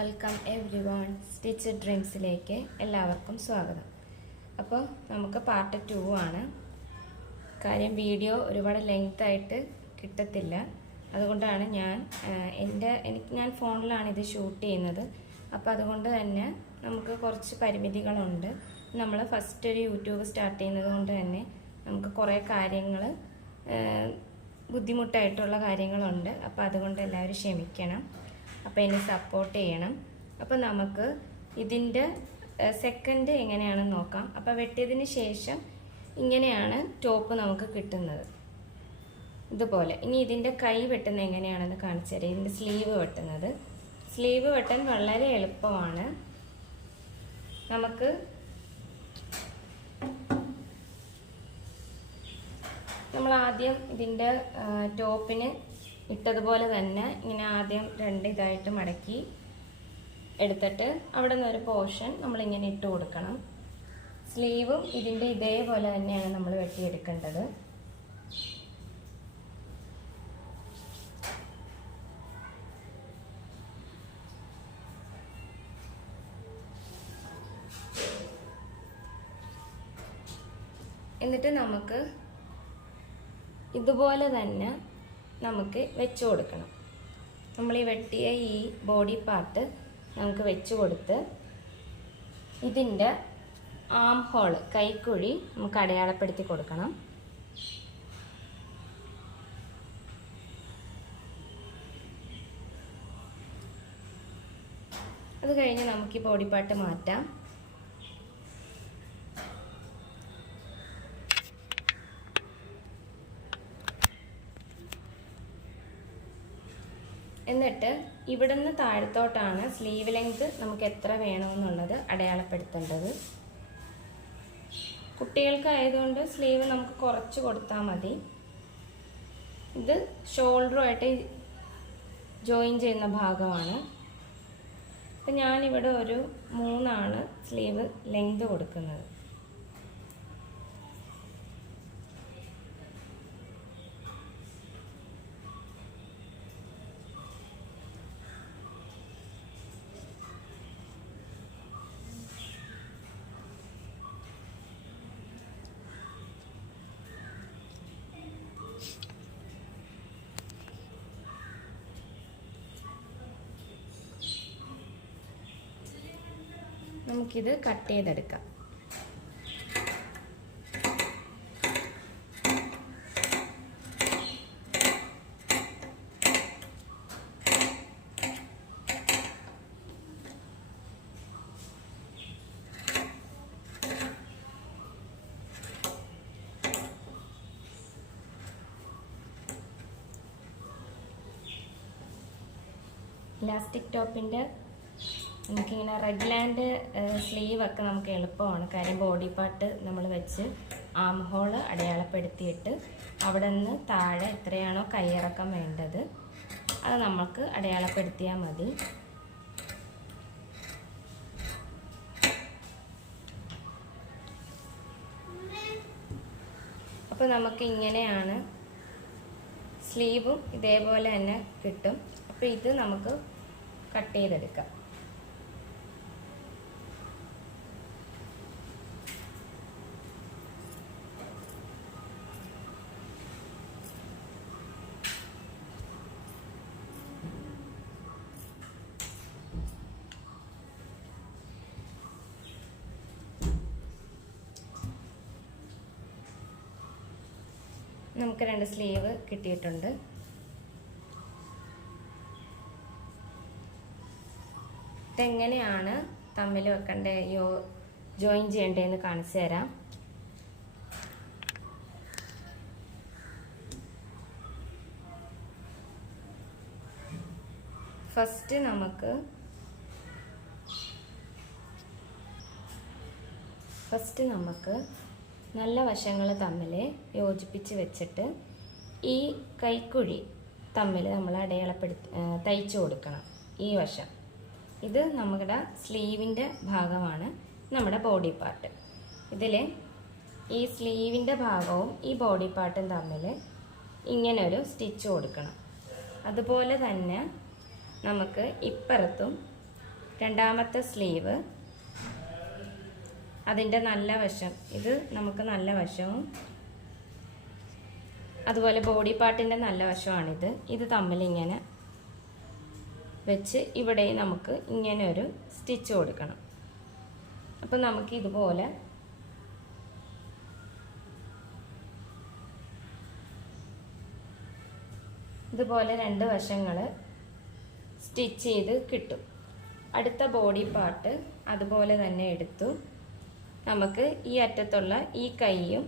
Welcome every one stitch ഡ്രീംസിലേക്ക് എല്ലാവർക്കും സ്വാഗതം. അപ്പോൾ നമുക്ക് പാർട്ട് 2 ആണ്. കാര്യം വീഡിയോ ഒരുപാട് ലെങ്ത് ആയിട്ട് കിട്ടത്തില്ല, അതുകൊണ്ടാണ് ഞാൻ ഫോണിലാണ് ഇത് ഷൂട്ട് ചെയ്യുന്നത്. അപ്പോൾ അതുകൊണ്ട് തന്നെ നമുക്ക് കുറച്ച് പരിമിതികളുണ്ട്. നമ്മൾ ഫസ്റ്റ് ഒരു യൂട്യൂബ് സ്റ്റാർട്ട് ചെയ്യുന്നത് കൊണ്ട് തന്നെ നമുക്ക് കുറേ കാര്യങ്ങൾ ബുദ്ധിമുട്ടായിട്ടുള്ള കാര്യങ്ങളുണ്ട്. അപ്പോൾ അതുകൊണ്ട് എല്ലാവരും ക്ഷമിക്കണം, അപ്പോൾ എന്നെ സപ്പോർട്ട് ചെയ്യണം. അപ്പോൾ നമുക്ക് ഇതിൻ്റെ സെക്കൻഡ് എങ്ങനെയാണെന്ന് നോക്കാം. അപ്പോൾ വെട്ടിയതിന് ശേഷം ഇങ്ങനെയാണ് ടോപ്പ് നമുക്ക് കിട്ടുന്നത്, ഇതുപോലെ. ഇനി ഇതിൻ്റെ കൈ വെട്ടുന്നത് എങ്ങനെയാണെന്ന് കാണിച്ചു തരാം. ഇതിൻ്റെ സ്ലീവ് വെട്ടാൻ വളരെ എളുപ്പമാണ്. നമ്മൾ ആദ്യം ഇതിൻ്റെ ടോപ്പിന് ഇട്ടതുപോലെ തന്നെ ഇങ്ങനെ ആദ്യം 2 ഇതായിട്ട് മടക്കി എടുത്തിട്ട് അവിടെ നിന്ന് ഒരു പോർഷൻ നമ്മളിങ്ങനെ ഇട്ട് കൊടുക്കണം. സ്ലീവും ഇതിൻ്റെ ഇതേപോലെ തന്നെയാണ് നമ്മൾ വെട്ടിയെടുക്കേണ്ടത്. എന്നിട്ട് നമുക്ക് ഇതുപോലെ തന്നെ നമുക്ക് വെച്ച് കൊടുക്കണം. നമ്മൾ ഈ വെട്ടിയ ഈ ബോഡി പാർട്ട് നമുക്ക് വെച്ച് കൊടുത്ത് ഇതിൻ്റെ ആം ഹോൾ, കൈക്കുഴി നമുക്ക് അടയാളപ്പെടുത്തി കൊടുക്കണം. അത് കഴിഞ്ഞ് നമുക്ക് ഈ ബോഡി പാർട്ട് മാറ്റാം. എന്നിട്ട് ഇവിടുന്ന് താഴത്തോട്ടാണ് സ്ലീവ് ലെങ്ത് നമുക്ക് എത്ര വേണമെന്നുള്ളത് അടയാളപ്പെടുത്തേണ്ടത്. കുട്ടികൾക്കായതുകൊണ്ട് സ്ലീവ് നമുക്ക് കുറച്ച് കൊടുത്താൽ മതി. ഇത് ഷോൾഡറുമായിട്ട് ജോയിൻ ചെയ്യുന്ന ഭാഗമാണ്. അപ്പം ഞാനിവിടെ ഒരു 3 സ്ലീവ് ലെങ്ത് കൊടുക്കുന്നത്. നമുക്കിത് കട്ട് ചെയ്തെടുക്കാം. ഇലാസ്റ്റിക് ടോപ്പിൻ്റെ നമുക്കിങ്ങനെ റെഗ്ലാൻഡ് സ്ലീവൊക്കെ നമുക്ക് എളുപ്പമാണ്. കാര്യം ബോഡി പാർട്ട് നമ്മൾ വെച്ച് ആം ഹോൾ അടയാളപ്പെടുത്തിയിട്ട് അവിടെ നിന്ന് താഴെ എത്രയാണോ കൈയിറക്കം വേണ്ടത് അത് നമുക്ക് അടയാളപ്പെടുത്തിയാൽ മതി. അപ്പോൾ നമുക്ക് ഇങ്ങനെയാണ് സ്ലീവും ഇതേപോലെ തന്നെ കിട്ടും. അപ്പോൾ ഇത് നമുക്ക് കട്ട് ചെയ്തെടുക്കാം. നമുക്ക് 2 സ്ലീവ് കിട്ടിയിട്ടുണ്ട്. ഇതെങ്ങനെയാണ് തമ്മിൽ വെക്കേണ്ട ജോയിൻ ചെയ്യേണ്ടതെന്ന് കാണിച്ചു തരാം. ഫസ്റ്റ് നമുക്ക് നല്ല വശങ്ങൾ തമ്മിൽ യോജിപ്പിച്ച് വെച്ചിട്ട് ഈ കൈക്കുഴി തമ്മിൽ നമ്മൾ തയ്ച്ചു കൊടുക്കണം. ഈ വശം ഇത് നമ്മുടെ സ്ലീവിൻ്റെ ഭാഗമാണ്, നമ്മുടെ ബോഡി പാർട്ട്. ഇതിൽ ഈ സ്ലീവിൻ്റെ ഭാഗവും ഈ ബോഡി പാർട്ടും തമ്മിൽ ഇങ്ങനൊരു സ്റ്റിച്ച് കൊടുക്കണം. അതുപോലെ തന്നെ നമുക്ക് ഇപ്പുറത്തും രണ്ടാമത്തെ സ്ലീവ് അതിൻ്റെ നല്ല വശം, ഇത് നമുക്ക് നല്ല വശവും അതുപോലെ ബോഡി പാർട്ടിൻ്റെ നല്ല വശമാണിത്. ഇത് തമ്മിൽ ഇങ്ങനെ വെച്ച് ഇവിടെ നമുക്ക് ഇങ്ങനെ ഒരു സ്റ്റിച്ച് കൊടുക്കണം. അപ്പം നമുക്ക് ഇതുപോലെ രണ്ട് വശങ്ങൾ സ്റ്റിച്ച് ചെയ്ത് കിട്ടും. അടുത്ത ബോഡി പാർട്ട് അതുപോലെ തന്നെ എടുത്തു. നമുക്ക് ഈ അറ്റത്തുള്ള ഈ കൈയും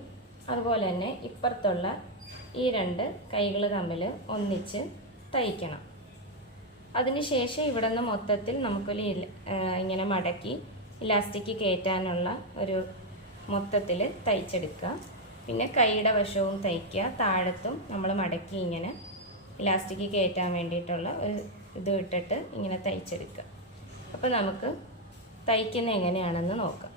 അതുപോലെ തന്നെ ഇപ്പുറത്തുള്ള ഈ രണ്ട് കൈകൾ തമ്മിൽ ഒന്നിച്ച് തയ്ക്കണം. അതിനുശേഷം ഇവിടെ നിന്ന് മൊത്തത്തിൽ നമുക്കൊരു ഇങ്ങനെ മടക്കി ഇലാസ്റ്റിക് കയറ്റാനുള്ള ഒരു മൊത്തത്തിൽ തയ്ച്ചെടുക്കുക. പിന്നെ കൈയുടെ വശവും തയ്ക്കുക, താഴത്തും നമ്മൾ മടക്കി ഇങ്ങനെ ഇലാസ്റ്റിക് കയറ്റാൻ വേണ്ടിയിട്ടുള്ള ഒരു ഇത് ഇട്ടിട്ട് ഇങ്ങനെ തയ്ച്ചെടുക്കുക. അപ്പോൾ നമുക്ക് തയ്ക്കുന്ന എങ്ങനെയാണെന്ന് നോക്കാം.